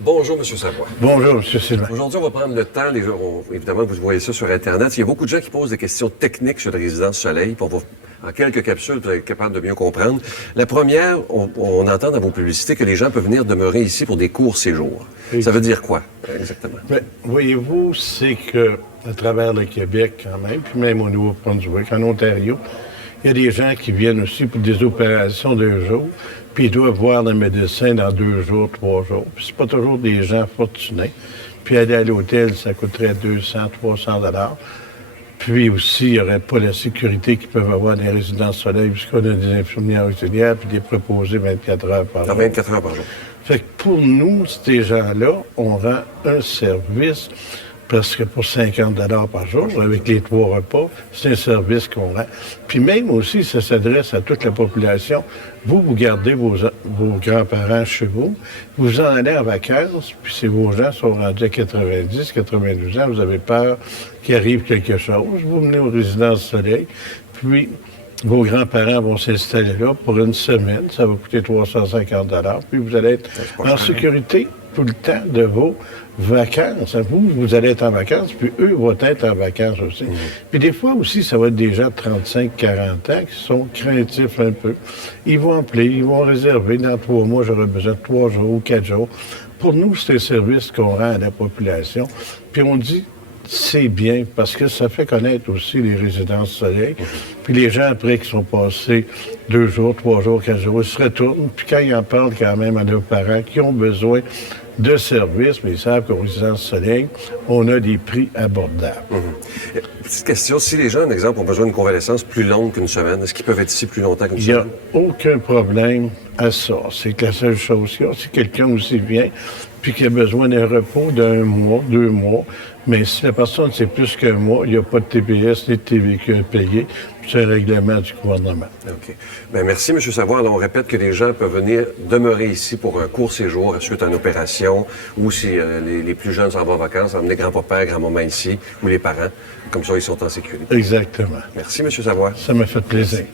Bonjour, M. Savoie. Bonjour, M. Sylvain. Aujourd'hui, on va prendre le temps. Évidemment, vous voyez ça sur Internet. Il y a beaucoup de gens qui posent des questions techniques sur la résidence Soleil. Puis en quelques capsules, vous être capable de bien comprendre. La première, on entend dans vos publicités que les gens peuvent venir demeurer ici pour des courts séjours. Ça veut dire quoi, exactement? Bien, voyez-vous, c'est que à travers le Québec, quand même, puis même au Nouveau-Brunswick, en Ontario, il y a des gens qui viennent aussi pour des opérations de jour, puis ils doivent voir le médecin dans 2 jours, 3 jours. Puis c'est pas toujours des gens fortunés. Puis aller à l'hôtel, ça coûterait 200, 300 $. Puis aussi, il n'y aurait pas la sécurité qu'ils peuvent avoir dans les résidences Soleil, puisqu'on a des infirmières auxiliaires puis des préposés 24 heures par jour. 24 heures par jour. Fait que pour nous, ces gens-là, on rend un service presque pour 50 $ par jour, avec les 3 repas. C'est un service qu'on rend. Puis même aussi, ça s'adresse à toute la population. Vous gardez vos grands-parents chez vous, vous en allez en vacances, puis si vos gens sont rendus à 90, 92 ans, vous avez peur qu'il arrive quelque chose, vous venez aux résidences Soleil, puis vos grands-parents vont s'installer là pour une semaine, ça va coûter 350 $, puis vous allez être en sécurité tout le temps de vos vacances. Vous allez être en vacances, puis eux vont être en vacances aussi. Puis des fois aussi, ça va être des gens de 35, 40 ans qui sont craintifs un peu. Ils vont appeler, ils vont réserver. Dans 3 mois, j'aurai besoin de 3 jours ou 4 jours. Pour nous, c'est un service qu'on rend à la population. Puis on dit, c'est bien, parce que ça fait connaître aussi les résidences Soleil. Puis les gens, après, qui sont passés 2 jours, 3 jours, 4 jours, ils se retournent. Puis quand ils en parlent quand même à leurs parents qui ont besoin de services, mais ils savent qu'aux résidences Soleil, on a des prix abordables. Petite question, si les gens, un exemple, ont besoin d'une convalescence plus longue qu'une semaine, est-ce qu'ils peuvent être ici plus longtemps qu'une semaine? Il n'y a aucun problème à ça. C'est que la seule chose qu'il y a, si quelqu'un aussi vient puis qui a besoin d'un repos d'1 mois, 2 mois, mais si la personne, c'est plus qu'1 mois, il n'y a pas de TPS ni de TVQ à payer, c'est un règlement du gouvernement. OK. Bien, merci, M. Savoie. Alors, on répète que les gens peuvent venir demeurer ici pour un court séjour suite à une opération, ou si les plus jeunes s'en vont en vacances, emmener grand-papa, grand-maman ici, ou les parents. Comme ça, ils sont en sécurité. Exactement. Merci, M. Savoie. Ça m'a fait plaisir.